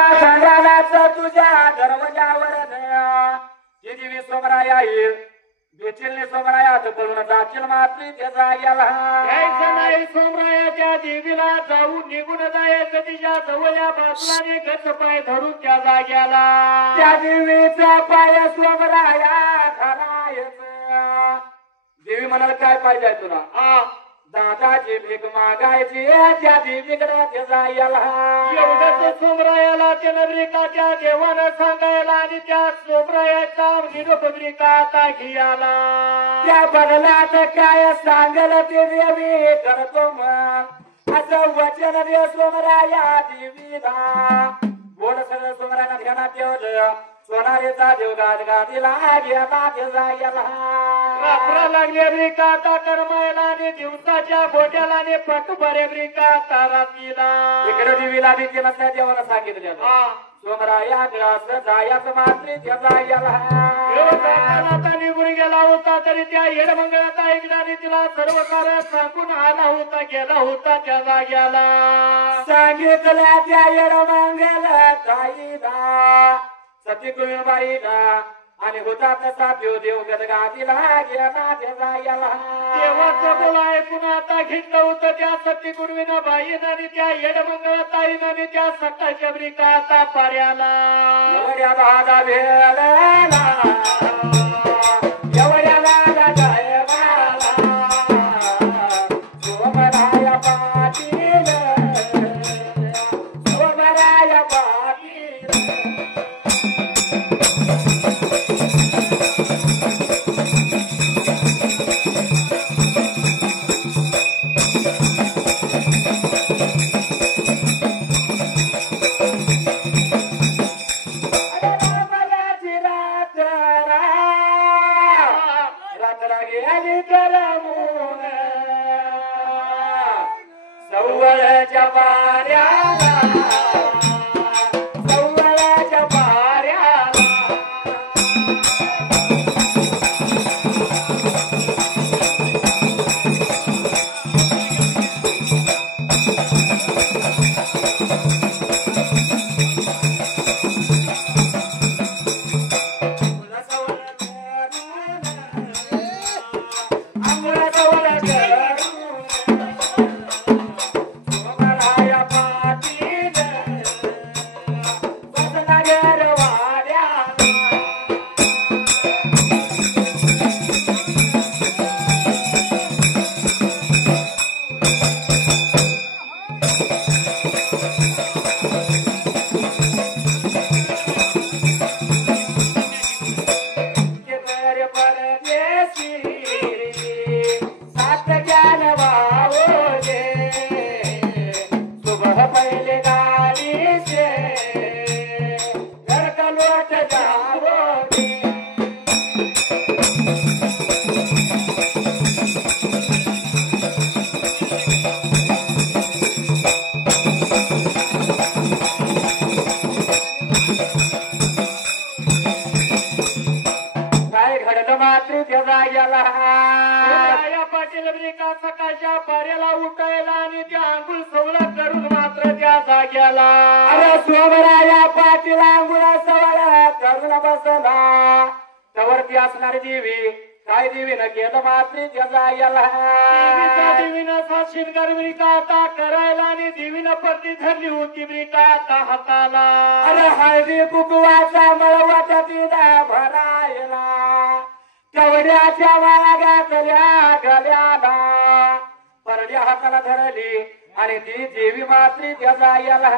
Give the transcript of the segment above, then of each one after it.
संग्रामाचं तुझ्या दरवाजावर जी देवी सोमराया येईल बेचिलने सोमराया तर करून जातील मात्री त्याचा गेला यायचं नाही सोमरायाच्या देवीला जाऊन निघून जायचं तिच्या जवळच्या बाजूलाने गच पाय धरून त्या जाग्याला त्या देवीचा पाय सोमराया धरायचं देवी म्हणाल काय पाहिजे तुला दादाची भीक मागायची त्या देवीकडे त्याचा गेला एवढंच सोमरायाला त्या नगरिका त्या देवानं सांगायला आणि त्या सोमरायाचा निरोप नगरिका आता घियाला त्या बदलात काय सांगल ते देवी करतो मग असं वचन दे सोमराया देवीला बोल सगळं सोमरायाला ध्यानात ठेवलं सोनारीचा देव गात गादीला गेला त्याचा गेला रात्र लागली अब्रिका आता करमायला आणि दिवसाच्या गोट्याला आणि पटभर अब्रिका आता रात्रीला इकडे देवीला भीती नसल्या देवानं सांगितलं सोमराया असं जायचं मात्र त्याचा गेला आता निघून गेला होता तरी त्या येडमंगळाचा ऐकल्याने तिला सर्व कार्य सांगून आला होता गेला होता त्या जाग्याला सांगितल्या त्या येडमंगल ताईला सती कुळबाईला आणि होता तसा देव गदगादीला गेला त्याचा गेला देवाचं बोला ऐकून आता घेतलं होतं त्या सती गुरुवीनं बाईनं आणि त्या येडमंगळ ताईनं आणि त्या सकाळच्या ब्रिका आता पाऱ्याला एवढ्या बाधा भेळला एवढ्या बाधा जयवाला सोमराया पाटील सोमराया पाटील सवळच्या पाऱ्याला सवळच्या पाऱ्याला पाटील ब्रिका सकाळच्या पाऱ्याला उठायला आणि त्या अंघोळ सवला करून मात्र त्या जाग्याला अरे सोमराया पाटील अंघोळ सवला करून बसला त्यावरती असणारी देवी काय देवीनं केलं मात्र त्या जाग्याला देवीनं शिंगार ब्रिका आता करायला आणि देवीनं पत्नी धरली होती ब्रिका आता हाताला अरे हळदी कुकुवाचा मळवाचा तिला भरायला तेवढ्याच्या वागातल्या गल्याला परड्या हाताला धरली आणि ती देवी मात्री त्याचा गेला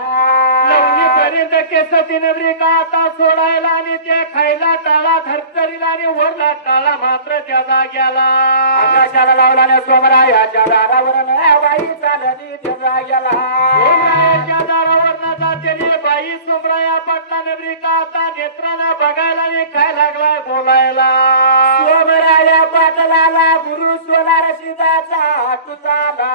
पर्यंत केस तिने ब्रिका आता सोडायला आणि ते खायला टाळा धरतरीला आणि वरला टाळा मात्र त्या जाग्याला आकाशाला लावला सोमरायाच्या दारावर बाई चालली त्याचा गेला सोमरायाच्या दारावर ना जाते बाई सोमराया पटला ब्रिका आता नेत्राला बघायला आणि काय लागला बोलायला सोमराया पाटलाला गुरु सोनार शिदाचा तुझाला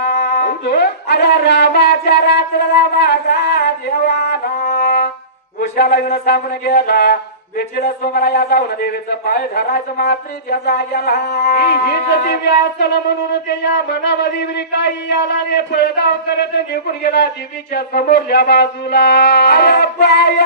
अरे रामाच्या रात्रीला माझा देवाला उशाला येऊन सांगून गेला बेचीला सोमराया जाऊन देवीचं पाय धरायचं मात्री त्याचा गेला हीच दिव्य असल म्हणून त्या मनामध्ये ब्रिकाई याला पळदाव करत निघून गेला देवीच्या समोरल्या बाजूला पाय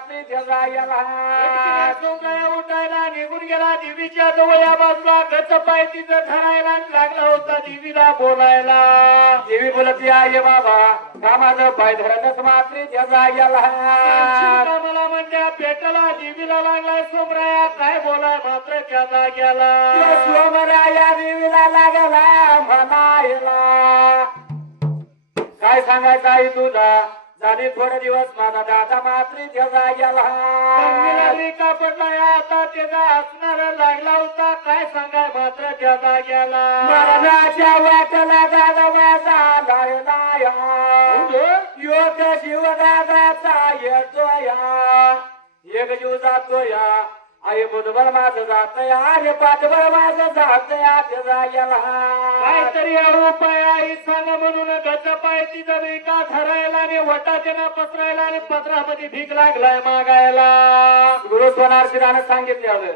मात्री त्याचा गेला सोमराया उठायला निघून गेला देवीच्या जवळ या बाजूला गच पाय तिचं धरायला लागला होता देवीला बोलायला. देवी बोलती आहे बाबा का माझं पाय धरतच मात्री त्याचा गेला मला म्हणत्या पेटला देवीला लागलाय सोमराया काय बोला मात्र त्याचा गेला. सोमराया देवीला लागला म्हणायला काय सांगायचं आहे तुला झाली थोडे दिवस माझा दादा मात्री त्याचा गेला का पडला आता त्याचा असणार लागला होता काय सांगाय मात्र त्याचा गेला. मरणाच्या वाटला दादा माझा लागला योग शिवदादाचा येतोया एक जीव जातोया आई बुधभर माझं जातया आणि पाठभर माझं जातया त्याचा गेला. काहीतरी उपाय आई सांग म्हणून गच पाय तिचा का धरायला आणि वटाच्या पसरायला आणि पत्रामध्ये भीक लागलाय मागायला. गुरु सोनार शिराने सांगितलं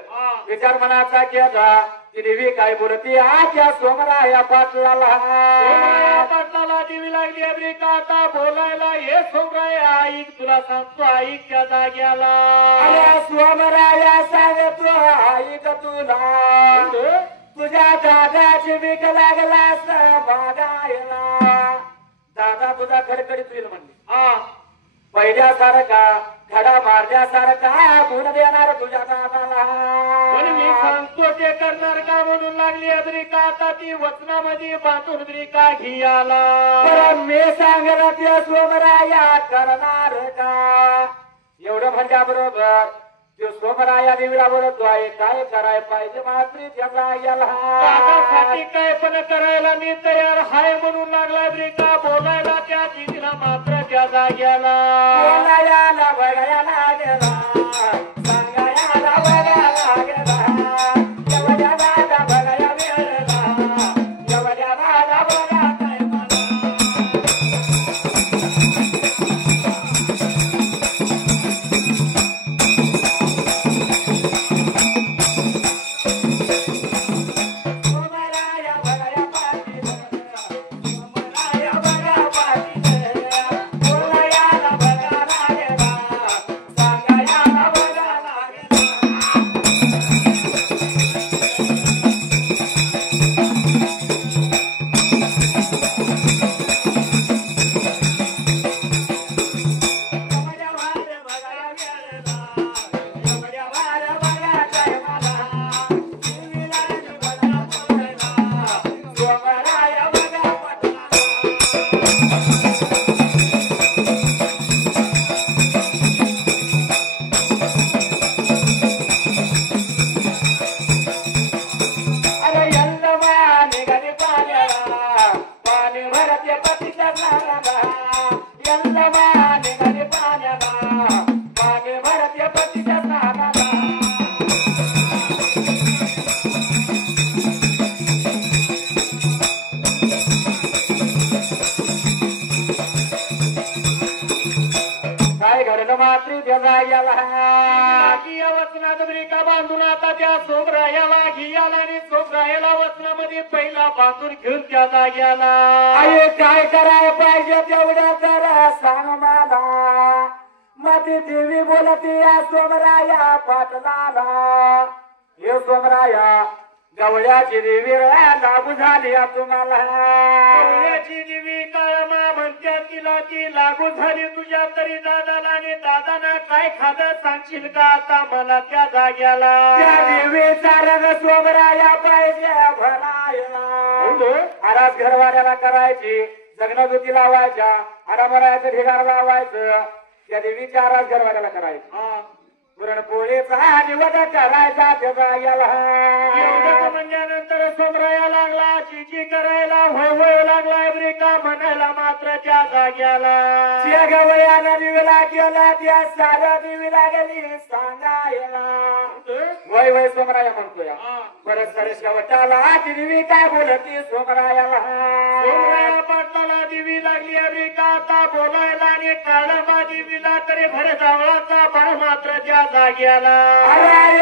विचार मनाचा केला ती देवी काय बोलती आज्या सोमराया पाटलाला पाटलाला देवी लागली अब्री का आता बोलायला हे सोमराया ऐक तुला सांगतो ऐक त्या जाग्याला. सोमराया सांगतो ऐक तुला तुझ्या दादाची भीक लागला मागायला. दादा तुझा खडखडीत होईल म्हणली पहिल्यासारखा खडा मारण्यासारखा गुण देणार तुझ्या दादाला. मी सांगतो ते करणार का म्हणून लागली अब्रिका आता ती वचनामध्ये बांधून ब्रिका घियाला. मी सांगला ते सोमराया करणार का एवढं म्हणल्याबरोबर तो सोमराया देवीला बोलतो आहे काय कराय पाहिजे मात्री त्याला गेला काय पण करायला मी तयार हाय म्हणून लागला ब्रिका बोलायला त्या देवीला मात्र त्या जाग्याला. बोलायला बघायला गेला सांगायला बघायला गेला एवढ्या दादा बघायला गेला एवढ्या दादा बघा काय मात्री त्याला गेला वचनात ब्रिका बांधून आता त्या सोमरायाला घियाला आणि सोमरायाला वचनामध्ये पहिला बांधून घेऊन त्या जाग्याला. आई काय करायला पाहिजे तेवढ्या जरा सांग मला मध्ये देवी बोलते या सोमराया पाटलाला. हे सोमराया गवळ्याची देवी लागू झाली तुम्हाला. गवळ्याची देवी काळमा म्हणत्या तिला ती लागू झाली तुझ्या तरी दादाला आणि दादाना काय खादं सांगशील का आता मला त्या जाग्याला. त्या देवीचा रंग सोमराया पाहिजे भरायला. आरास घरवाड्याला करायची जगनगुती लावायच्या आरामरायाचं ढिगार लावायचं त्या देवीच्या आरास घरवाड्याला करायचं पुरणपोळीचा निवड करायचा त्याचा गेला. म्हणल्यानंतर सोमराया लागला चिची करायला होय लागला ब्रिका म्हणायला मात्र त्या जाग्याला. त्या गवळ्याला दिवीला गेला त्या साऱ्या देवीला गेली सांगायला. वय सोमराया म्हणतोय परत सारे शेवटाला ती देवी काय बोलती सोमरायाला. सोमराया पाटलाला देवी लागली ब्रिका आता बोलायला आणि काळबा देवीला तरी भर जावळाचा भर मात्र त्या जाग्याला.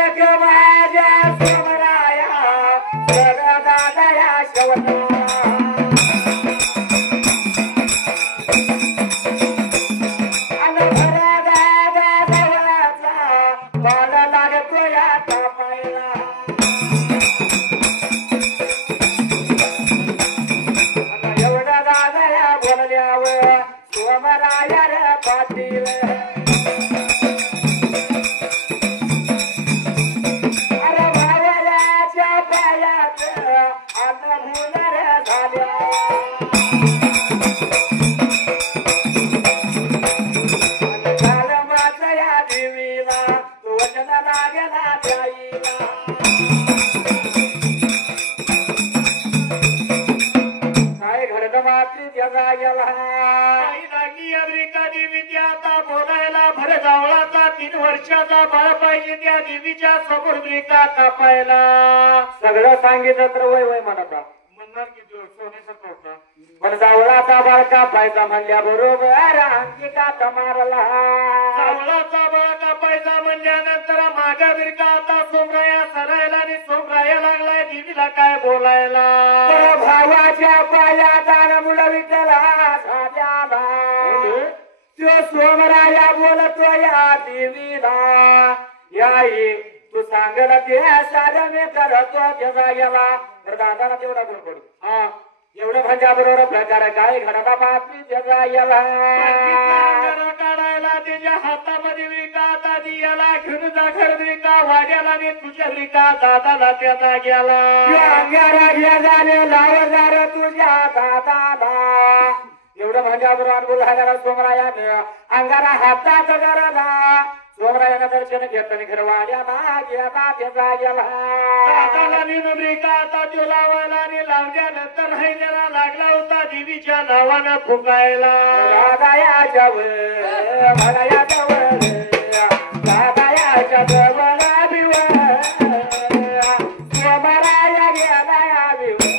एक माझ्या सोमराया दादा शेवटा 3 वर्षाचा बाळ पाहिजे त्या देवीच्या समोर ब्रेका कापायला. सगळं सांगितलं तर वय वय म्हणत म्हणणार की सोन्यासारखं होता. पण जावळाचा बाळ कापायचा म्हणल्या बरोबर अंकिता मारला. जावळाचा बाळ कापायचा म्हणल्यानंतर मागा बिरका आता सोमराया सरायला आणि सोमराया लागलाय देवीला काय बोलायला. भावाच्या पायात मुलं विठ्ठला झाल्याला. तो सोमराया बोलतो या देवीला याई तू सांगल ते सारं मी करतो त्याचा याला. तर दादाला तेवढा गुण करू. हा एवढं भाज्या बरोबर प्रकार काय घराला बातमी त्याचा याला. काढायला त्याच्या हातामध्ये विका आता याला घेऊन जाखर विका वाड्याला आणि तुझ्या विका दादाला त्याचा गेला. अंगारा घ्या झाले लावजार तुझ्या दादाला. एवढं भाज्या बरोबर बोलायला सोमरायानं अंगारा हातात गरला. सोमरायानं दर्शन घेतलं घर वाड्याला गेला त्याचा गेला. दादाला विका आता तो लावायला आणि लावल्यानंतर हैद्याला लागला होता देवीच्या नावानं फुकायला. दादायाच्या वर भलायाच्या वर दादायाच्या जवळ बिवर सोमराया गेला बिवर.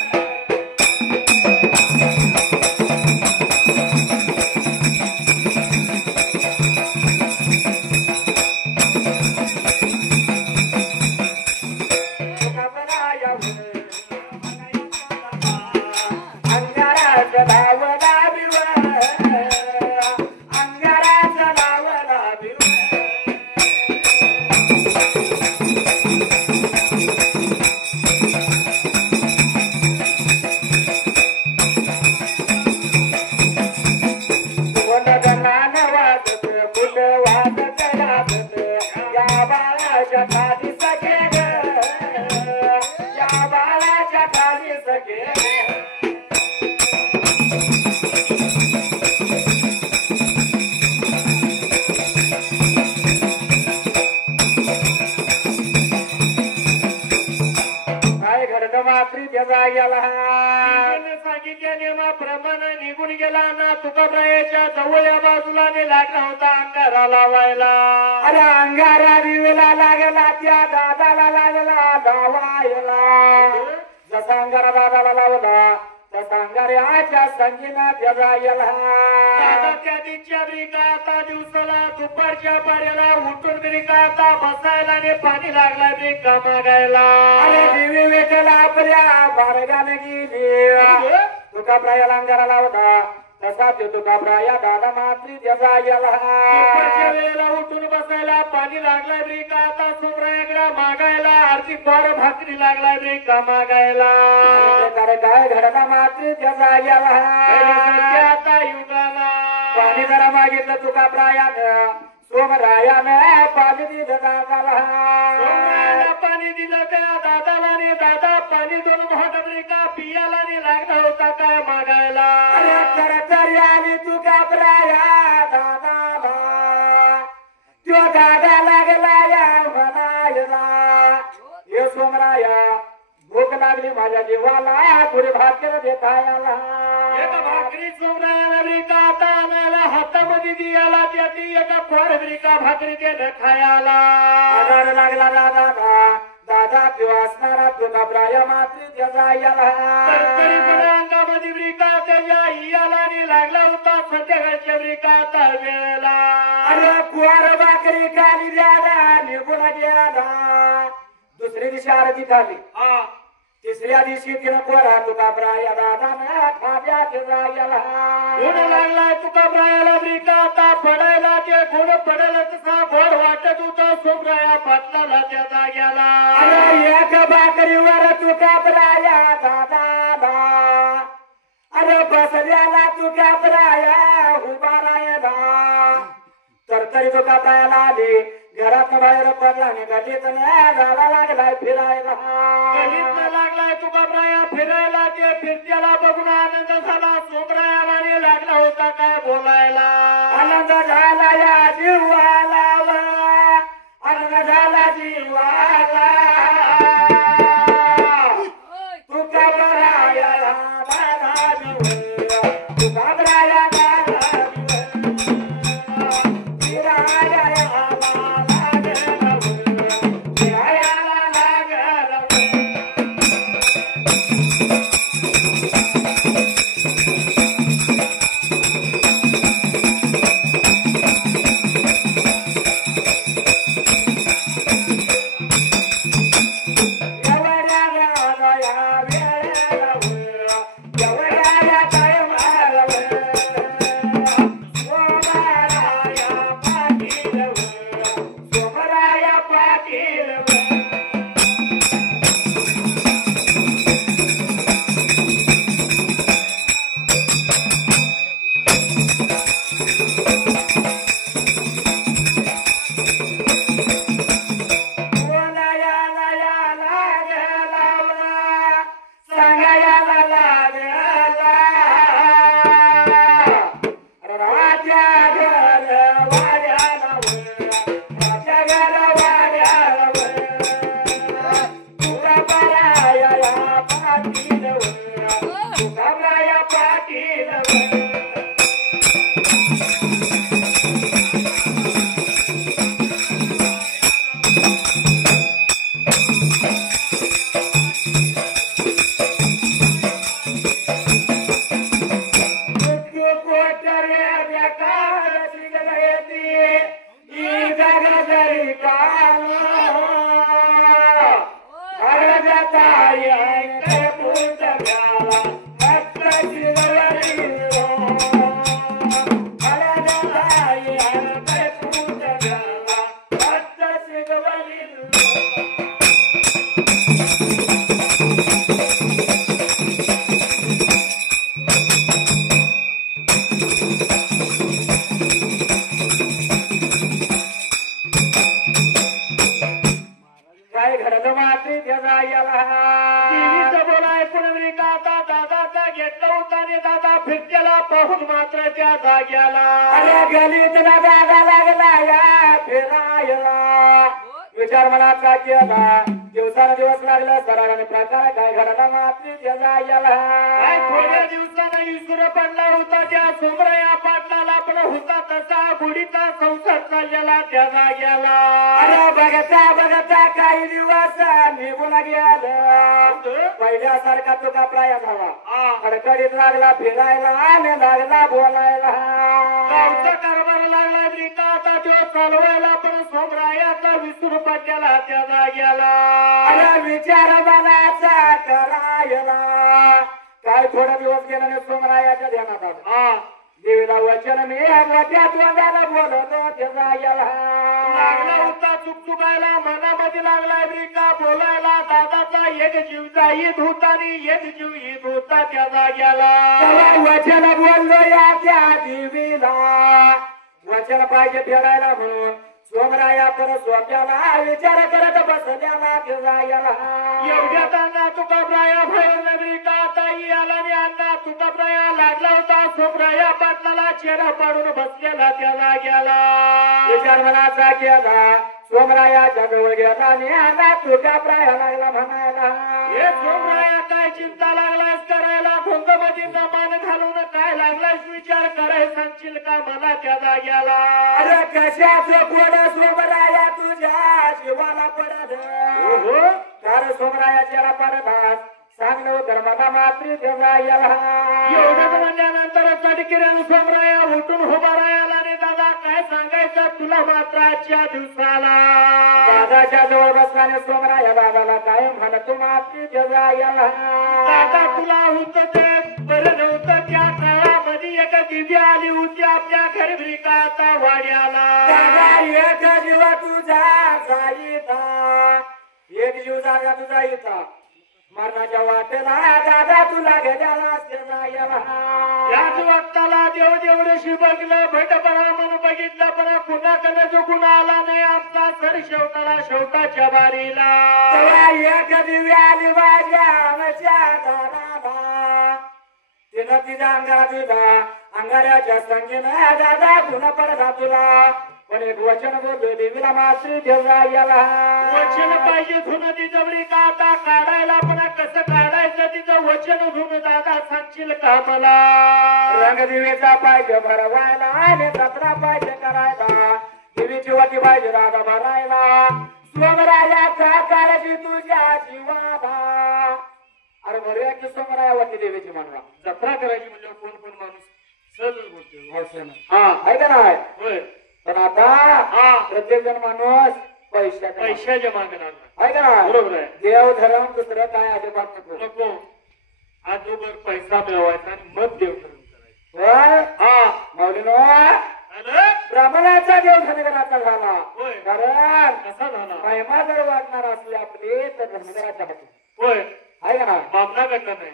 सांगितल्या नियमाप्रमाणे निघून गेला ना तुकारायाच्या जवळच्या बाजूला लागला होता अंगारा लावायला. अरे अंगारा दिवेला लागला त्या दादाला लागला लावायला. जसा अंगारा दादाला लावला तसा अंगाऱ्याच्या संगीना त्याचा गेला. त्या दिवच्या ब्रिका आता दिवसाला दुपारच्या पाड्याला उठून ब्रिका आता बसायला आणि पाणी लागला ब्रिका मागायला. अरे देवी विठ्ठला आपल्या मार्गाने गेली. तुकाप्रायाला अंगारा लावला तसा तो तुकाप्राया दादा मात्री त्याचा गेला. दुपारच्या वेळेला उठून बसायला पाणी लागला ब्रिका आता सोमरायाकडे मागायला. आरती गोड भाकरी लागला ब्रिका मागायला. काय घडला मात्री त्याचा गेला. आता युगाला पाणी जरा मागितलं तुकाप्रायानं सोमरायानं पाणी दिलं दादाला. सोमरायाला पाणी दिलं त्या दादाला आणि दादा पाणी दोन भाटब्रिका पियाला आणि लागला होता काय मागायला. तरतरी आली तुकाप्राया दादाला. तो दादा लागला या म्हणायला. हे सोमराया भूक लागली माझ्या जीवाला पुढे भाकर देतायला. एका भाकरी सोमरायाला ब्रिका आता आणायला हातामध्ये दियाला त्याची एका खोर ब्रिका भाकरी त्यानं खायला. आधार लागला दादा दादा किंवा असणारा तुकाप्राया मात्री त्याचा याला. अंगामध्ये ब्रिका त्याच्या इयाला आणि लागला होता संध्याकाळच्या ब्रिका आता वेळेला. अरे कुवार भाकरी खाली द्याला निघून गेला. दुसऱ्या दिवशी आरती खाली. तिसऱ्या दिवशी तिनं कोरा तुकाप्राया दादानं खाद्या त्याचा गेला. गुण लागलाय तुकाप्रायाला ब्रिका आता पडायला. ते गुण पडायला तसा गोड वाटत होता सोमराया पाटलाला त्याचा गेला. अरे एक भाकरीवर तुकाप्राया दादाला. अरे बसल्याला तुकाप्राया उभा राहिला. तरतरी तुकाप्रायाला आली. घरात बाहेर पडला आणि गटीत झाला लागलाय फिरायला. गणित लागलाय तुकाप्राया फिरायला. ते फिरत्याला बघून आनंद झाला सोमरायाला आणि लागला होता काय बोलायला. आनंद झाला या जीवाला. आनंद झाला जीवाला. तुकाप्रायाला दादा तुकाप्राया दादा फिरायला काय घडलं मात्र त्याचा याला टीव्हीचं बोला ऐकून अमेरिका आता दादाचा घेतला होता आणि दादा फिरतेला पाहून मात्र त्या जाग्याला अरे गलीत ना दादा लागला या फिरायला विचार मनाचा केला दिवसाला लागला सरागाने प्रकार काय घडला मात्र त्याचा याला काय थोड्या दिवसानं विसुर पडला होता त्या सोमराया पाटलाला पण होता तसा गुढीचा संसार चाललेला त्या जाग्याला अरे बघता काही दिवस निघून गेलं पहिल्यासारखा तुका प्राय झाला खडखडीत लागला फिरायला आणि लागला बोलायला गावचा कारभार लागला ब्रिका आता तो चालवायला पण सोमरायाचा विसुर पडलेला त्या जाग्याला अरे विचार मनाचा करायला काय थोडा दिवस गेल्याने सोमरायाच्या ध्यानात आलं देवीला वचन मी मोठ्या तोंडाला बोलतो त्याचा याला लागला होता चुकचुकायला मनामध्ये लागला ब्रिका बोलायला दादाचा एक जीव जाईत होता आणि एक जीव येत होता त्या जाग्याला वचन बोललो या त्या देवीला वचन पाहिजे फेडायला म्हणून सोमराया परत स्वतःला विचार करत बसल्याला त्याचा याला एवढ्यात अण्णा तुकाब्राया बाहेर नगरिका ताई आला आणि अण्णा तुकाब्राया लागला होता सोमराया पाटलाला चेहरा पाडून बसलेला त्या जाग्याला विचार मनाचा केला सोमरायाच्या जवळ गेला आणि अण्णा तुकाब्राया लागला म्हणायला हे सोमराया काय चिंता लागलास करायला भोंगमध्ये मान घालून काय लागलास विचार कराय सांगशील का मला त्या जाग्याला अरे कशाचं कोण सोमराया तुझ्या जीवाला पडत कार सोमरायाच्या पडतात चांगलं धर्माला मात्र त्याचा याला एवढंच म्हणल्यानंतर चटकिऱ्यानं सोमराया उठून उभा राहिला आणि दादा काय सांगायचं तुला मात्र आजच्या दिवसाला दादाच्या जवळ बसल्याने सोमराया दादाला काय म्हणतो मात्र त्याचा याला दादा तुला होतं ते बरं नव्हतं त्या काळामध्ये एक दिव्य आली होती आपल्या घरी ब्रिकाचा वाड्याला दादा एक जीव तुझा जाईता एक जीव जागा तुझा इथं मरणाच्या वाटेला दादा तुला गेल्याला याच वक्ताला देव देवडशी बघलं भटपणा म्हणून बघितलं पण कुणाकडे जो गुन्हा आला नाही आमचा सर शेवटाला शेवटाच्या बारीला एक दिव्या आली माझ्या आमच्या दाराला तिनं तिच्या अंगाला दिला अंगाऱ्याच्या संगीनं दादा गुन्हा पडला तुला पण एक वचन बोललो देवीला मात्र देवला याला वचन पाहिजे धुन तिचं बरी का आता काढायला पण कसं काढायचं तिचं वचन धुन दादा सांगशील का मला रंगदिवेचा पाहिजे भरवायला आणि जत्रा पाहिजे करायला देवीची वटी पाहिजे दादा भरायला सोमराया का काळजी तुझ्या जीवाला अरे भरूया की सोमराया वटी देवीची म्हणवा जत्रा करायची म्हणजे कोण कोण माणूस सहज बोलतो हा आहे का नाही होय पण आता प्रत्येक जण माणूस पैशाच्या मागणार आहे का नाही बरोबर आहे देव धर्म दुसरं काय अजिबात नको नको अगोदर पैसा मिळवायचा आणि मग देव धर्म करायचा मौलीनो ब्राह्मणाचा देव धनगराचा झाला होय कारण कसा झाला महिमा जर वाटणार असली आपली तर धनगराच्या हाती होय आहे का नाही बामणाकडनं नाही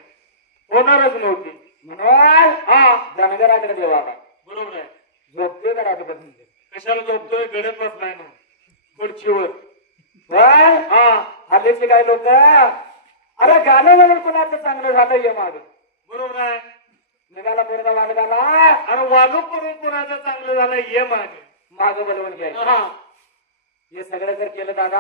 होणारच नव्हती म्हणून धनगराकडे देवाला बरोबर आहे झोपते घरात बसून कशाला झोपतोय गडत बसलाय ना खुर्चीवर हल्लीचे काही लोक अरे गाणं म्हणून कुणाचं चांगलं झालं ये माग बरोबर आहे निघाला पोरगा मालगाला अरे वागूक करून कोणाचं चांगलं झालं ये मागे माग बोलवून घ्यायचं हे सगळं जर केलं दादा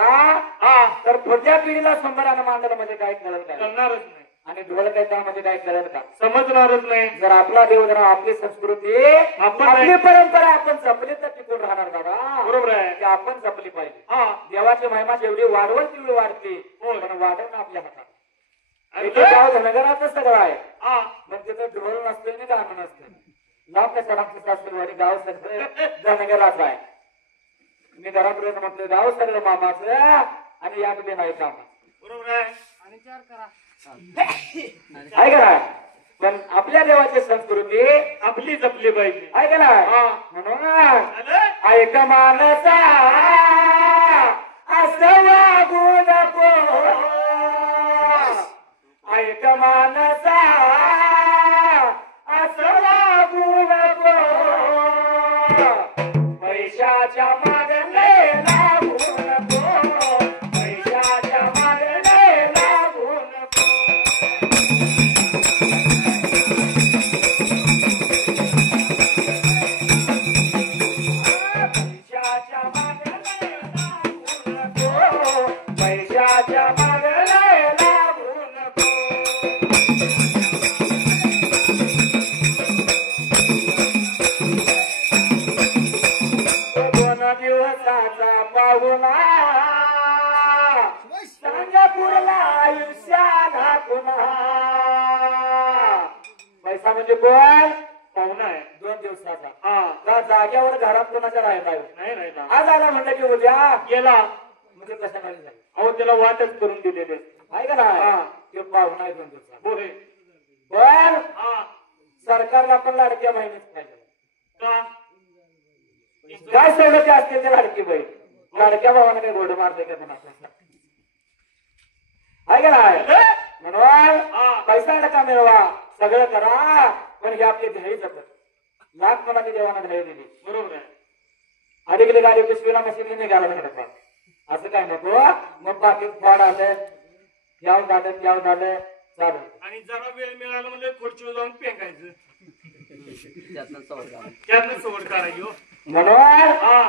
हा तर पुढच्या पिढीला संबरानं मांडलं म्हणजे काय कळलं काय करणारच नाही आणि ढोल काय म्हणजे काय कळलं का समजणारच नाही. जर आपला देव जर आपली संस्कृती आपली परंपरा आपण जपली तर टिकून राहणार दादा. बरोबर आहे. ते आपण जपली पाहिजे. हा देवाची महिमा जेवढी वाढवल तेवढी वाढते होय. पण वाढवणं आपल्या हातात. आणि इथे गाव धनगराचं सगळं आहे हा पण तिथं ढोल नसते आणि गाणं नसते. नाव कसं लागतं सासरवाडी गाव सगळं धनगराचं आहे. मी घरापर्यंत म्हटलं गाव सगळं मामाचं आणि याकडे नाही काम. बरोबर आहे. आहे का नाही पण आपल्या देवाची संस्कृती आपली जपली पाहिजे. आहे का नाही हा. म्हणून ऐक मानसा असं वागू नको ऐक मानसा असं वागू नको पैशाच्या मागणे लागू नको पैशाच्या मागणे लागू नको. पैशाच्या मागणे लागू नको पैशाच्या मागणे लागू नको. दोन दिवसाचा पाहुणा सांगापूरला आयुष्याला पुन्हा. पैसा म्हणजे कोण पाहुणा आहे. 2 दिवसाचा हा का जाग्यावर घरात कोणाच्या राहिला नाही राहिला. आज आला म्हणलं की उद्या गेला म्हणजे कसं नाही झालं अहो त्याला वाटच करून दिलेले. आहे का नाही हा. ते पाहुणा आहे 2 दिवसाचा. होय. पण हा सरकारला पण लाडक्या बहिणीच पाहिजे. का काय सवलती असतील ते लाडकी बहीण लाडक्या भावाने काही गोड मारते का म्हणा आहे का नाही म्हणून पैसा नका मिळवा सगळं करा पण हे आपले ध्येय जपत. लाख कोणाची देवाना ध्येय दिली बरोबर आहे. अडीकडे गाडी पिशवीला मशीन निघाला नाही असं काय नको. मग बाकी फॉड आलं याव झालं चालू आणि जरा वेळ मिळाला म्हणजे खुर्चीवर जाऊन पेंगायचं त्यातनं सवड काढायची. हो. म्हणून हा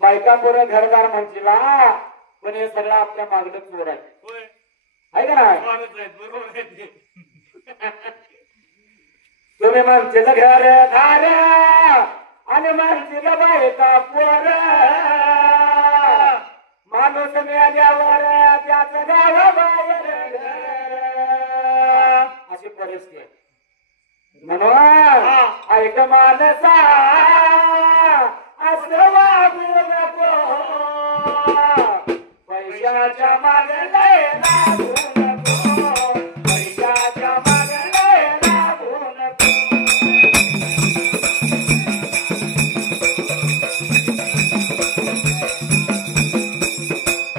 बायका पोरं घरदार म्हणतीला पण हे सगळं आपल्या मागणं चोर आहे. होय. आहे का नाही स्वागत आहेत. बरोबर आहे ते. तुम्ही म्हणतील घर धार आणि म्हणतील बायका पोर माणूस मिळाल्यावर त्याचं गाव बाहेर अशी परिस्थिती आहे. म्हणून ऐक मानसा असं वागू नको पैशाच्या मागणे लागू नको पैशाच्या मागणे लागू नको.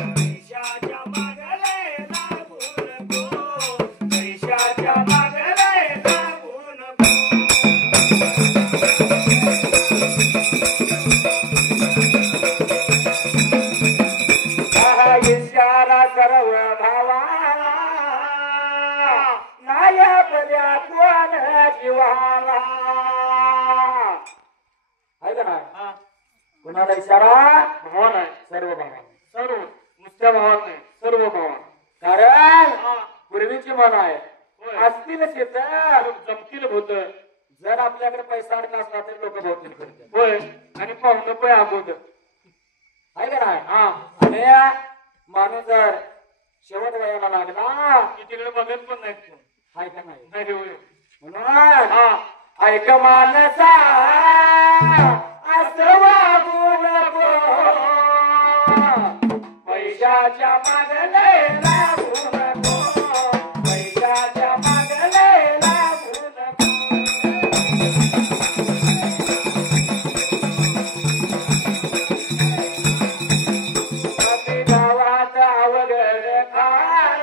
पैशाच्या मागणे लागू नको पैशाच्या मागणे लागू नको. इशारा सर्व भावाला नायकल्या कोण जीवाला आहे का नाही कुणाला इशारा भावान आहे. सर्व भावाला सर्व नुसत्या भावान नाही सर्व भावान. कारण हा पूर्वीची म्हण आहे होय. असतील शेत जमतील होत. जर आपल्याकडे पैसा अडका असला तर लोक भोवतील करतात. होय. आणि पाहुणं पण अगोदर आहे का नाही हा आणि माणूस जर शेवट वयाला लागला की तिकडे बघत पण नाही कोण. आहे का नाही नाही होय. म्हणून हा ऐक मानसा असं वागू नको पैशाच्या मागणे लागू नको पैशाच्या मागणे लागू नको. आपली गावात अवघड खाण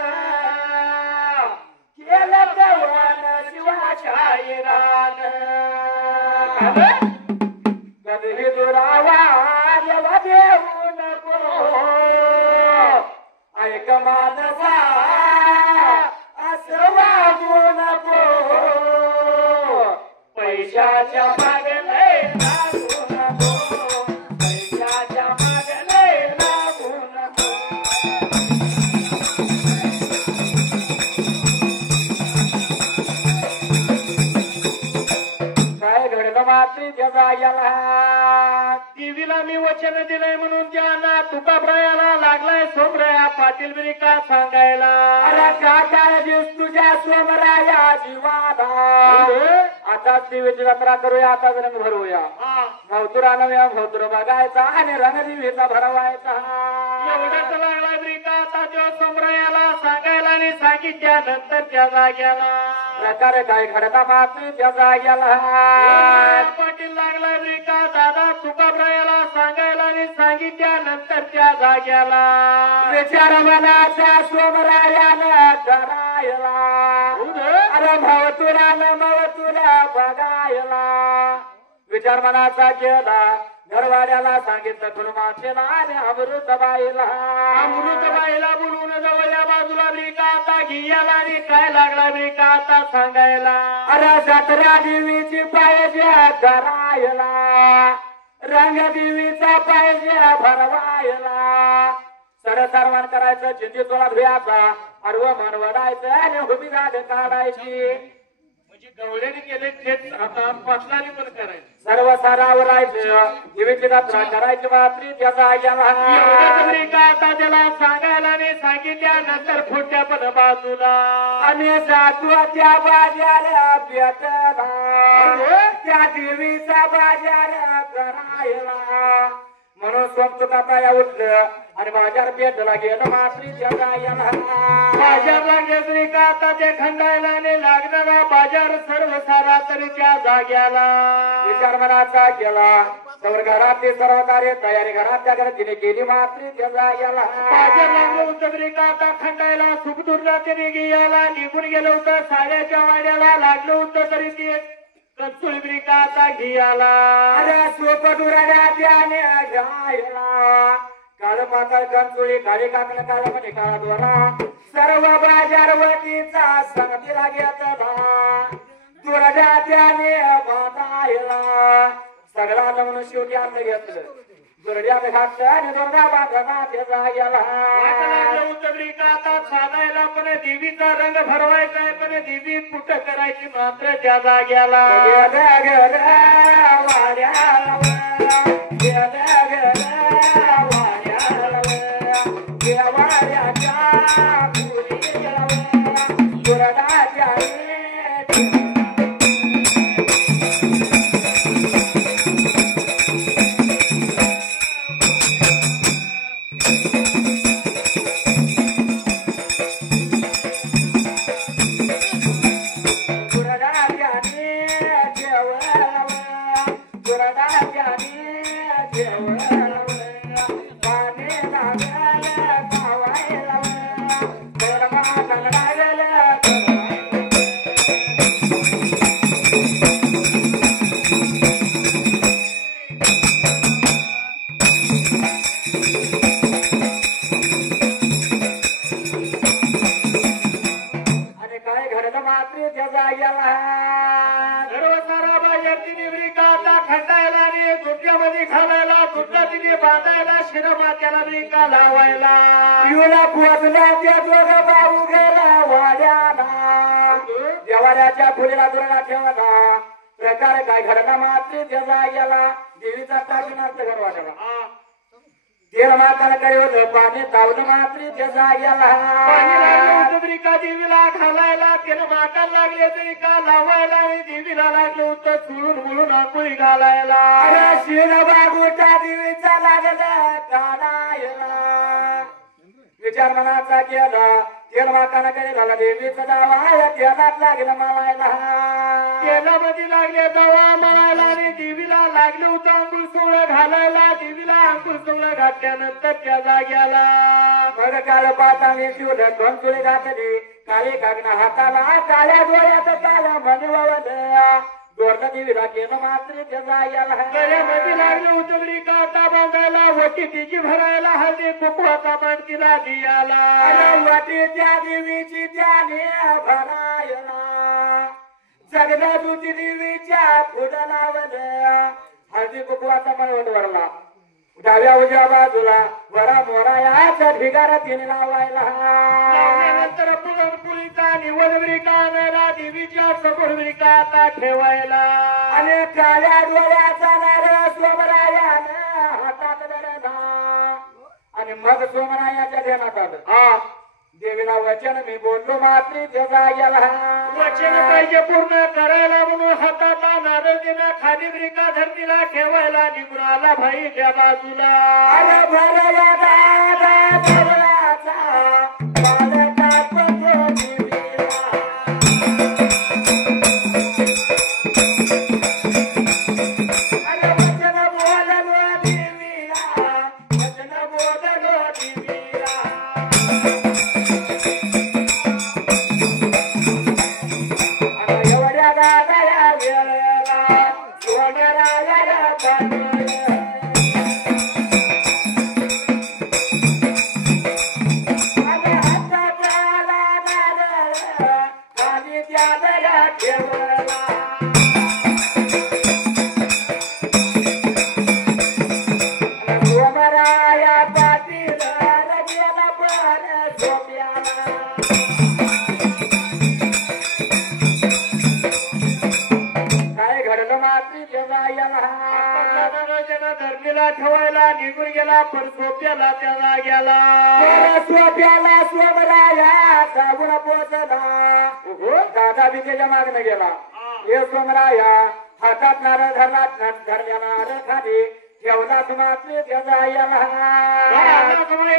केलं देवानं शिवाशाहीरान कधी दुरावा देवा देऊ नको ऐक मानसा असं वागू नको पैशाच्या मागणे लागू नको पैशाच्या मागणे त्याचा गेला देवीला मी वचन दिलंय म्हणून त्यांना तुकाब्रायाला लागलाय सोमराया पाटील बिरी का सांगायला. अरे काय दिस तुझ्या सोमराया जीवाला आता देवीची जत्रा करूया आता रंग भरूया मौतुरा नव्या मौतुर बघायचा आणि रंगदेवीचा भरवायचा. एवढंच लागला बिरी का आता त्या सोमरायाला सांगायला आणि सांगितल्यानंतर त्या जाग्याला प्रकारे काय घडता मात्र त्या जाग्याला पाटील लागला बिरी का दादा तुकाब्रायाला सांगायला आणि सांगितल्यानंतर त्या जाग्याला विचार मनाचा सोमरायानं करायला. अरे भावतुरा न मवतुरा बघायला विचार मनाचा केला. घरवाड्याला सांगितलं फुलमातेला आणि अमृतबाईला बोलून जवळल्या बाजूला ब्रिका आता घियाला आणि काय लागला ब्रिका आता सांगायला. अरे जत्रा देवीची पाहिजे करायला रंगदेवीचा पाहिजे भरवायला. सरसरवान करायचं चिंती तोला धुयाचा अर्व मन वडायचं आणि उभी गाड काढायची. म्हणजे गवळ्याने केले तेच आता पाटलाने पण करायचं. सर्व सारावरायचं देवीची जत्रा करायची मात्री त्याचा गेला. आता त्याला सांगायला आणि सांगितल्यानंतर खोट्या पण बाजूला आणि जातो त्या बाजारा भेटला त्या देवीचा बाजार करायला. म्हणून सोमचुका पाया उठलं आणि बाजार पेटला गेलं मात्री त्याचा गेला. बाजारला गेली का आता ते खंडायला आणि लागणारा बाजार सर्व सारा तरी त्या जाग्याला विचार मनाचा केला. तर घरातली सर्व कार्य तयारी घरातल्या घरात तिने केली मात्री त्याचा गेला. बाजार लागलं होतं का आता खंडायला सुखदुर्ला तरी गेला निघून गेलं होतं. साड्याच्या वाड्याला लागलं होतं तरी ते कचुळी का आता घियाला. अरे सोप दुराड्या त्याने घ्यायला काळ पातळ कंचुळी काळी काकण काळ म्हणे काळा दोरा सर्व बाजारवतीचा संगतीला घेतला. दुराड्या त्याने बांधायला सगळा लग्न शेवटी आपलं घेतलं. दुरड्याने घातलं आणि दुर्गा बांधला त्याचा गेला. आता साधायला पण देवीचा रंग भरवायचा आहे पण देवी कुठं करायची मात्र त्या जाग्याला बांधायला शिरमात्याला बिका लावायला युला पोचला त्या दोघा बाबू गेला वाड्याला देवाऱ्याच्या फुलीला दुर्गा ठेवला. प्रकार काय घडला मात्र त्याचा गेला. देवीचा टाकीनाच घर वाटला तेल माताला काय होतं पाणी तावलं मात्र त्याचा गेला. बिका देवीला घालायला त्याला माता लागले तरी का लावायला देवीला लागलं होतं चुळून मुळून आंघोळी घालायला. अरे शिरबागोटा देवीचा लागला काढायला विचार मनाचा केला. तेल माताना काय झाला देवीचा दावा तेलात लागला मावायला. तेलामध्ये लागले दवा मळायला आणि देवीला लागले होतं अंकुळ सोहळं घालायला. देवीला अंकुळ सोहळं घातल्यानंतर त्या जाग्याला मग काळ पाताने शिवलं कंचुळी घातली. काळी कागना हाताला काळ्या डोळ्यात काला मनवलं दोरला देवीला केलं मात्र त्या जाग्याला. गळ्यामध्ये लागले होतं काटा बांधायला वटी तिची भरायला हळदी कुकवाचा मांडतीला दियाला. वटी त्या देवीची त्याने भरायला जगदा दुधी देवीच्या पुढं लावलं हळदी कुकवाचा मळवट वरला. डाव्या उजव्या बाजूला वरा मोरा याचा ढिगारा तिने लावायला. नंतर पुरणपोळीचा गेला निवड ब्रिका आणायला देवीच्या समोर ब्रिका आता ठेवायला आणि काळ्या डोळ्याचा नार सोमरायानं हातात धरला आणि मग सोमरायाच्या ध्यानात आलं देवीला वचन मी बोललो मात्री त्याचा गेला वचन पाहिजे पूर्ण करायला म्हणून हाताला नारळ देणं खाली ब्रिका धरतीला ठेवायला निघून आला भाई त्या बाजूला अरे भरला दादा देवळाचा बालका पतो देवीला अरे वचन बोललो देवीला वचन बोललो देवीला एवढ्या दादाला वेळेला सोमरायाला बांधलं आणि हाताला नारळ खाली त्याला ठेवला सोमराया पाटील गेला पण झोप्याला काय घडलं मात्री त्याला याला धरणीला ठेवायला निघून गेला पण सोप्याला त्याला गेला सोप्याला सोमराया साबुरा पोचला दादा बी त्याच्या मागणं गेला हे सोमराया हातात नारळ धरला धरल्या नारळ खाली ठेवला मात्री त्याचा याला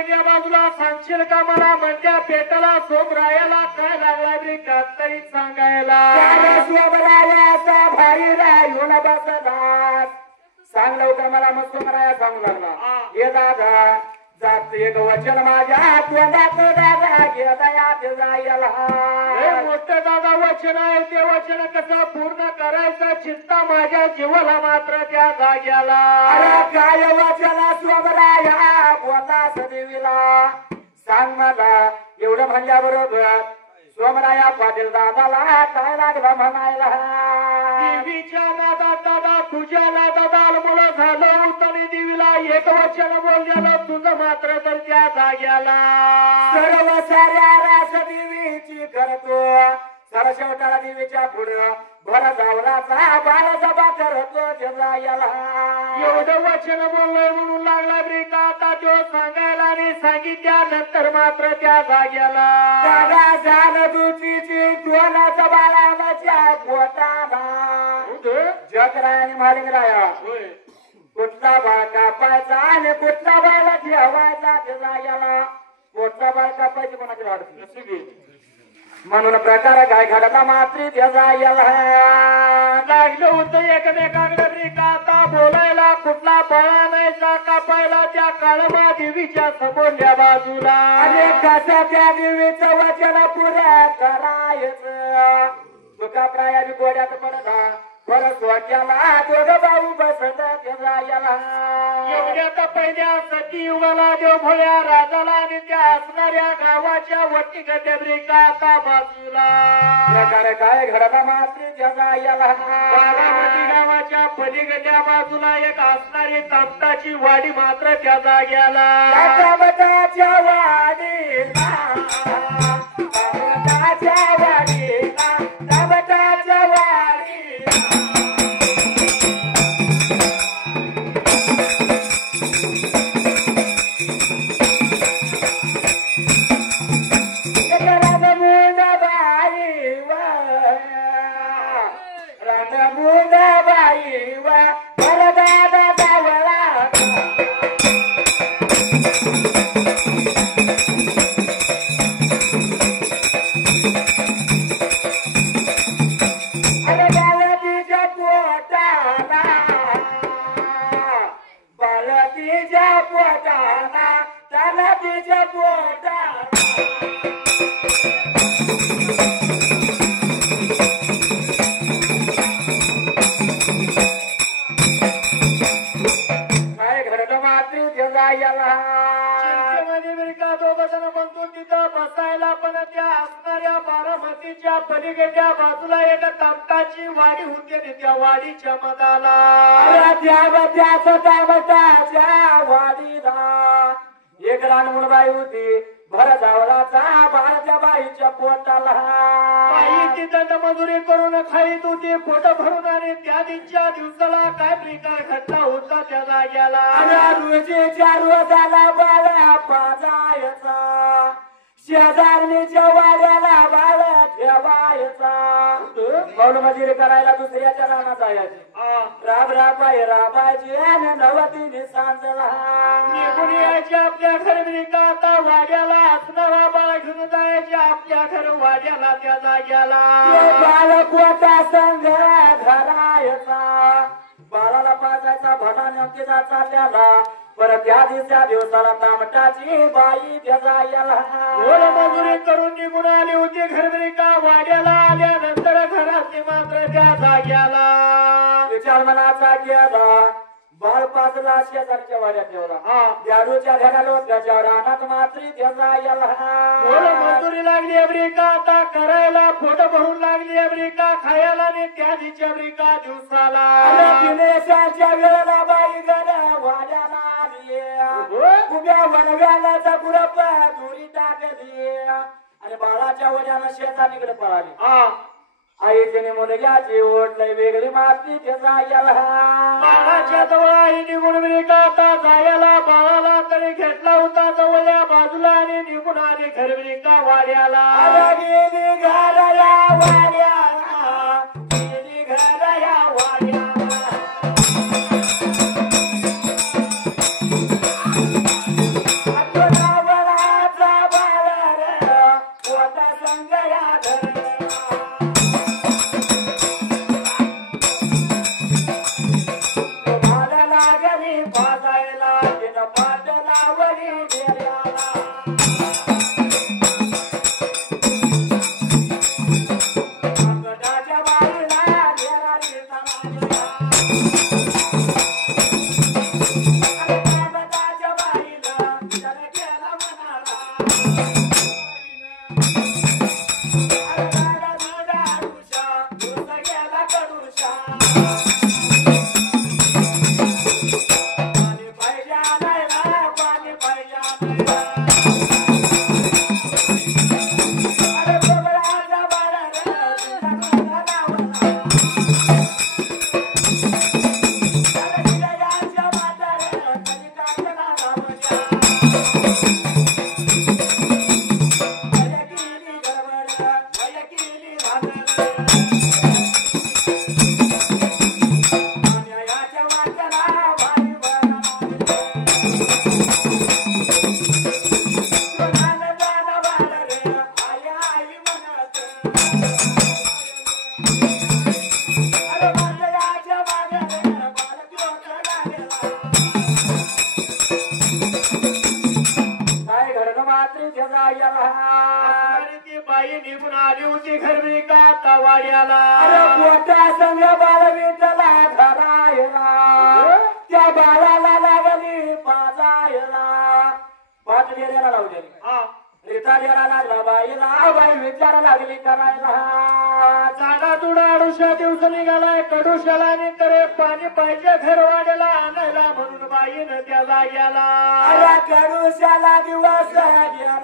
त्या बाजूला सांगशील का मला म्हणत्या पेटाला सोमरायाला काय लागला तरी तरी सांगायला सोमरायाचा भारी रायून बसला सांग लवकर मला मग सोमराया सांगू लागला हे दादा जात एक वचन माझ्या तोंडात दादा गेला मोठं दादा वचन आहे ते वचन कसं पूर्ण करायचं चिंता माझ्या जीवाला मात्र त्या जाग्याला काय वचन सोमराया बोला देवीला सांग मला एवढं म्हणल्याबरोबर सोमराया पाटील दादाला काय लागला म्हणायला देवीच्या दादा दादा तुझ्या दादा मुलं झालं तरी देवीला एक वचन बोललेलं तुझं मात्र तर त्या जाग्याला सर्व साऱ्या रास देवीची करतो सर शेवटाला देवीच्या पुढं भर जावराचा बाळ जबा करतो त्याला याला एवढं वचन बोललोय म्हणून लागला ब्रिका आता तो सांगायला आणि सांगितल्यानंतर मात्र त्या जाग्याला दादा जाण दुचीची दोनाचा बाळाच्या पोटाला जगराय आणि मालिंगराया कुठला बाळ कापायचा आणि कुठला बाळ ठेवायचा त्याला याला कुठला बाळ कापायची कोणाची वाढती म्हणून प्रकार काय घडला मात्री त्याचा याला लागलं होतं एकमेकांकडे ब्रिका आता बोलायला कुठला बळा नाही कापायला त्या काळमा देवीच्या समोरल्या बाजूला आणि कसं त्या देवीचं वचन पुऱ्या करायचं तुका प्राया गोड्यात पडला परत वाक्याला दोघं भाऊ बसत त्याला याला एवढ्यात पहिल्या सती युगाला देव भोळ्या राजाला आणि त्या असणाऱ्या गावाच्या वरती गड्या ब्रिका आता बाजूला प्रकार काय घडला मात्री त्याचा याला बारामती गावाच्या पलीकडल्या बाजूला एक असणारी तामटाची वाडी मात्र त्या जाग्याला तामटाच्या वाडीला तामटाच्या वाडीला तामटाच्या वाडीला बसायला पण त्या असणाऱ्या बारामतीच्या पलीकडल्या बाजूला एक तामटाची वाडी होती आणि त्या वाडीच्या मधाला त्या वाडीला एक लहान बाई होती भर जावराचा बाळ त्या बाईच्या पोटाला. बाई ती दंडमजुरी करून खाईत होती पोट भरून आणि त्या दिवसाला काय प्रकार घडला होता त्या जाग्याला. आणि रोजीच्या रोजाला बाळा पाजायचा शेजारणीच्या वाड्याला बाळ ठेवायचा. मौल मजुरी करायला दुसऱ्याच्या रानात जायची. राब राबायची आणि नवतीने सांजला निघून यायची आपल्या घरी का आता वाड्याला असणारा बाळ घेऊन जायचे आपल्या घर वाड्याला त्या जाग्याला. बाळ पोटा संघ धरायचा बाळाला पाजायचा भटा नेमकीचा चालल्याला. परत त्या दिवसाला तामटाची बाई त्याला मजुरी करून निघून आली होती घरघरी का वाड्याला आल्यानंतर घरातली मात्र त्या जाग्याला. विचार मनाचा गेला बाळ पाजला शेजारच्या वाड्यात ठेवला. जाडूच्या घराला त्याच्या रानात मात्री त्याला मजुरी लागली अमेरिका आता करायला फोट भरून लागली अमेरिका खायला आणि त्या दिवशी अमेरिका दिवसाला. दिनेशाच्या वेळेला बाई गड्या वाड्याला आली उभ्या वनव्याला गुरप दुरी टाकली आणि बाळाच्या वड्याला शेजारीकडे पळाली. आईने मुलग्याची ओढ लय वेगळी माती जायला. बाळाच्या जवळ आई निघून अमेरिका आता जायला बाळाला तरी घेतला होता जवळल्या बाजूला आणि निघून आली घरविका वाड्याला. गेली घरया वाड्याला गेली घरया वाड्याला. बाई निघून आली होती घरविका आता वाड्याला. मोठ्या संघ बाळ विठला धरायला त्या बाळाला लागली पाजायला. पाच डेऱ्याला लावलेली रेता डेरा लागला बाईला बाई विचार लागली करायला. जागा तुडा अडुशा दिवस निघालाय कडुशाला आणि करे पाणी पाहिजे घर वाड्याला आणायला म्हणून बाईनं त्या जाग्याला. कडुशाला दिवस गेला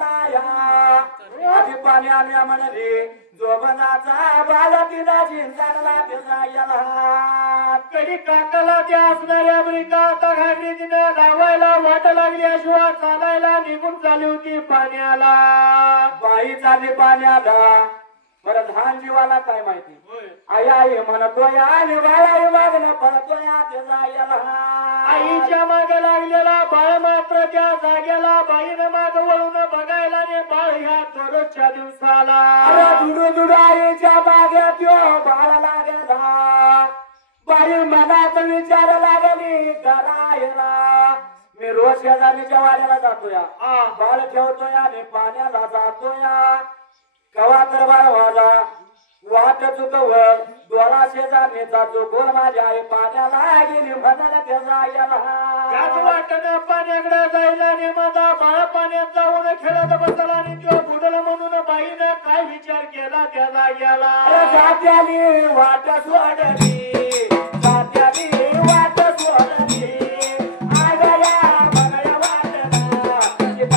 आधी पाणी आणूया म्हणाली जोबनाचा बाला तिला झिंजारला त्याला. कधी काकाला त्या असणाऱ्या अमेरिका आता घागरी तिनं लावायला वाट लागली अशिवाय चालायला निघून झाली होती पाण्याला. बाई चालली पाण्याला बरं धान जीवाला काय माहिती. आई आई म्हणतोय आणि बाळा मागणं पळतोय त्याला. आईच्या मागे लागलेला बाळ मात्र त्या जाग्याला बाईनं माग वळून बघायला आणि बाळ ह्या दररोजच्या दिवसाला. दुडू दुडू आईच्या मागे त्यो बाळ लागला. बाई मनात विचार लागली करायला. मी रोज शेजारीच्या वाड्याला जातोया बाळ ठेवतोय आणि पाण्याला जातोया. कवा तर बाळ वाजा वाट चुकव दोरा शेजारणीचा चुकून माझ्या आई पाण्याला गेली म्हणाला त्याच वाटणं पाण्याकडे जायला आणि माझा बाळ पाण्यात जाऊन खेळत बसला आणि तो बुडल म्हणून बाईनं काय विचार केला त्या जाग्याला. जात्याली वाट सोडली जात्याली वाट सोडली आगया बगड्या वाटला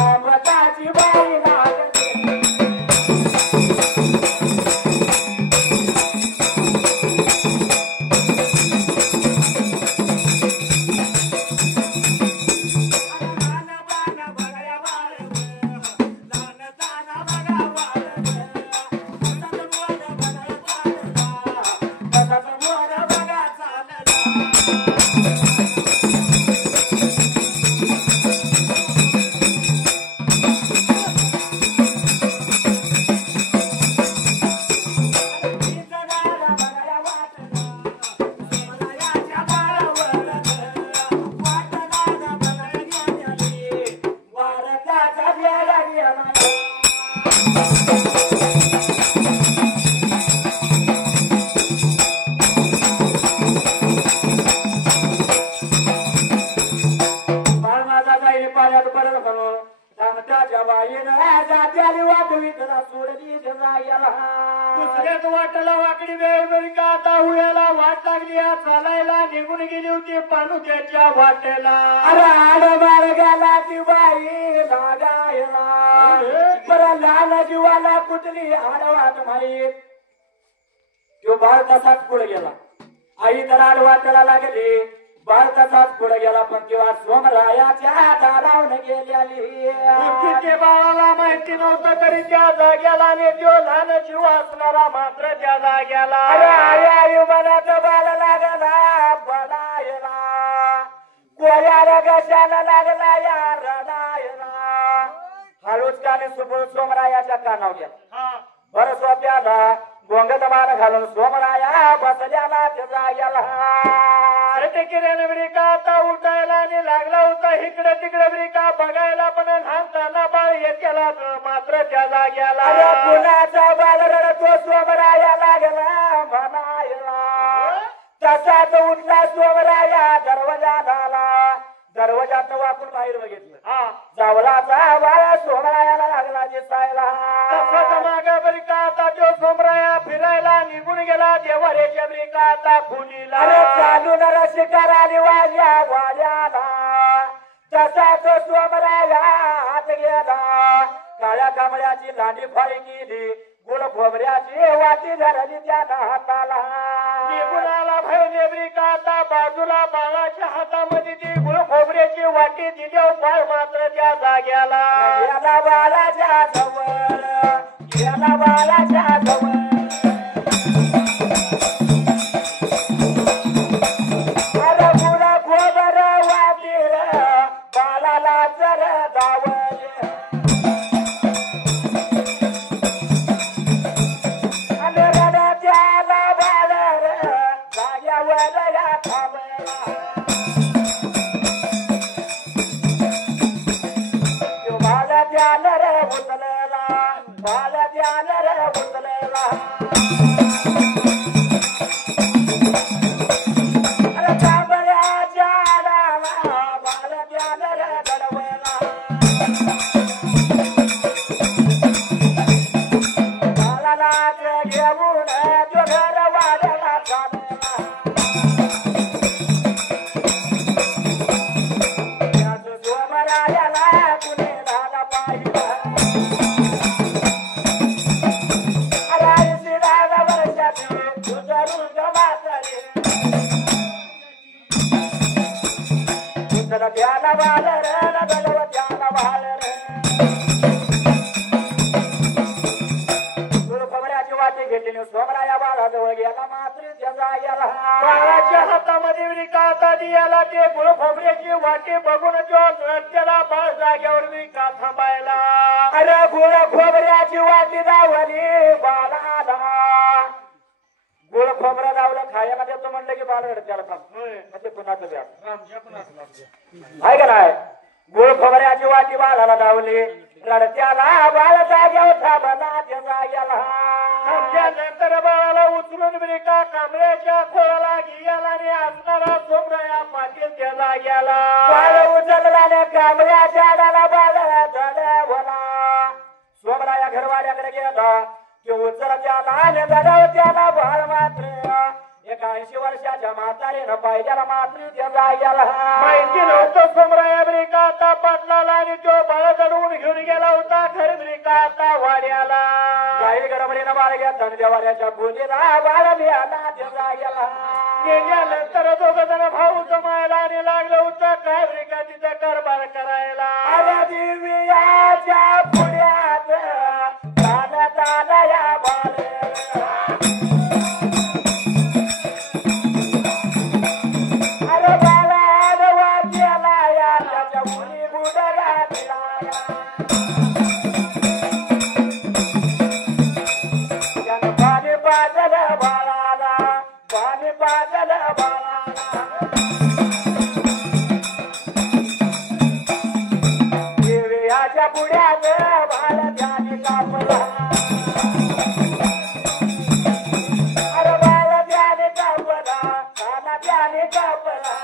बाईनं जात्याली वाटवीतला सोडली जायला दुसऱ्याच वाटेला वाकडी वेळोवेळी का आता उयाला वाट लागली चालायला निघून गेली होती पाणुक्याच्या वाटेला. अरे आडबार गेला ती बाई लागायला बरं लहान जीवाला कुठली आडवाट माहीत तो बाळ तसाच पुढे गेला. आई तर आडवाटाला लागली बाळ तसाच पुढे गेला पण तेव्हा सोमरायाच्या दारावून गेलेली ते बाळाला माहिती नव्हतं तरी त्या जाग्याला आणि तो लहान जीव असणारा मात्र त्या जाग्याला. अरे आई आई मनात बाळ लागला बलायला कोयाला कशाला लागला या रडायला हळूच काने सुपूर सोमरायाच्या कानावर गेला. बरं सोप्याला गोंगत मान घालून सोमराया बसल्याला त्याचा गेला. किरण ब्रिका आता उठायला आणि लागला होता इकडे तिकडे ब्रिका बघायला पण लहानताना बाळ येत्याला मात्र त्या जाग्याला. कुणाचा बाळ रडतो सोमराया लागला म्हणायला तसाच उठला सोमराया दरवाजा झाला दरवाजात वाकून बाहेर बघितलं जावलाचा बाळ सोमरायाला लागला दिसायला. माग ब्रिका आता तो सोमराया फिरायला निघून गेला देवाऱ्याच्या ब्रिका आता खुलीला. चालून रसिकाराने वाजल्या वाड्याला तसाच सोमराया हात गेला काळ्या कांबळ्याची लांडी फाळी केली गुळ खोबऱ्याची वाटी धरली त्या हाताला. निघून आला भैने ब्रिका आता बाजूला बाळाच्या हातामध्ये ती गुळ खोबऱ्याची वाटी दिली बाळ मात्र त्या जाग्याला. गेला बाळाच्या जवळ गेला बाळाच्या जवळ बाळाच्या हातामध्ये ब्रिका आता दियाला ते गुळ खोबऱ्याची वाटी बघून तो रस्त्याला बाळ जाग्यावर ब्रिका थांबायला. अरे गुळ खोबऱ्याची वाटी दावली बाळाला गुळ खोबरं लावलं खायला देतो म्हणलं की बाळ रडत्याला थांब पुन्हा आहे का नाही. गुळ खोबऱ्याची वाटी बाळाला लावली रडत्याला बाळ जाग्यावर थांबला त्या जाग्याला. नंतर बाळाला उचलून ब्रिका कांबळ्याच्या खोळाला घियाला आणि असणारा सोमराया पाटील त्या जाग्याला. बाळ उचलला कांबळ्याच्या डाला बाळ झाला सोमराया घरवाड्याकडे गेला की उचल त्याला दडाव त्याला बाळ मात्र 80 वर्षाच्या म्हातारीनं पाहिल्याला मात्र त्या जाग्याला. माहिती नव्हतं सोमराया ब्रिका आता पाटलाला आणि तो बाळ चढवून घेऊन गेला होता खर ब्रिका आता वाड्याला. काही गडबडीनं बाळ घेतला देवाऱ्याच्या पूजेला बाळ लिहायला त्या जाग्याला. गेल्यानंतर दोघ जण भाऊ जमायला आणि लागलं होतं काय ब्रिका तिचा कारभार करायला. अरे दिव्याच्या पुढ्यात या बाळ अरे बाळा वाजला या त्याच्या मुली बुडला त्यानं पाणी पाजलं बाळाला पाणी पाजलं बाळाला. देव्याच्या पुढ्यात बाळ त्याने कापला अरे बाळ त्याने कापला काना त्याने कापला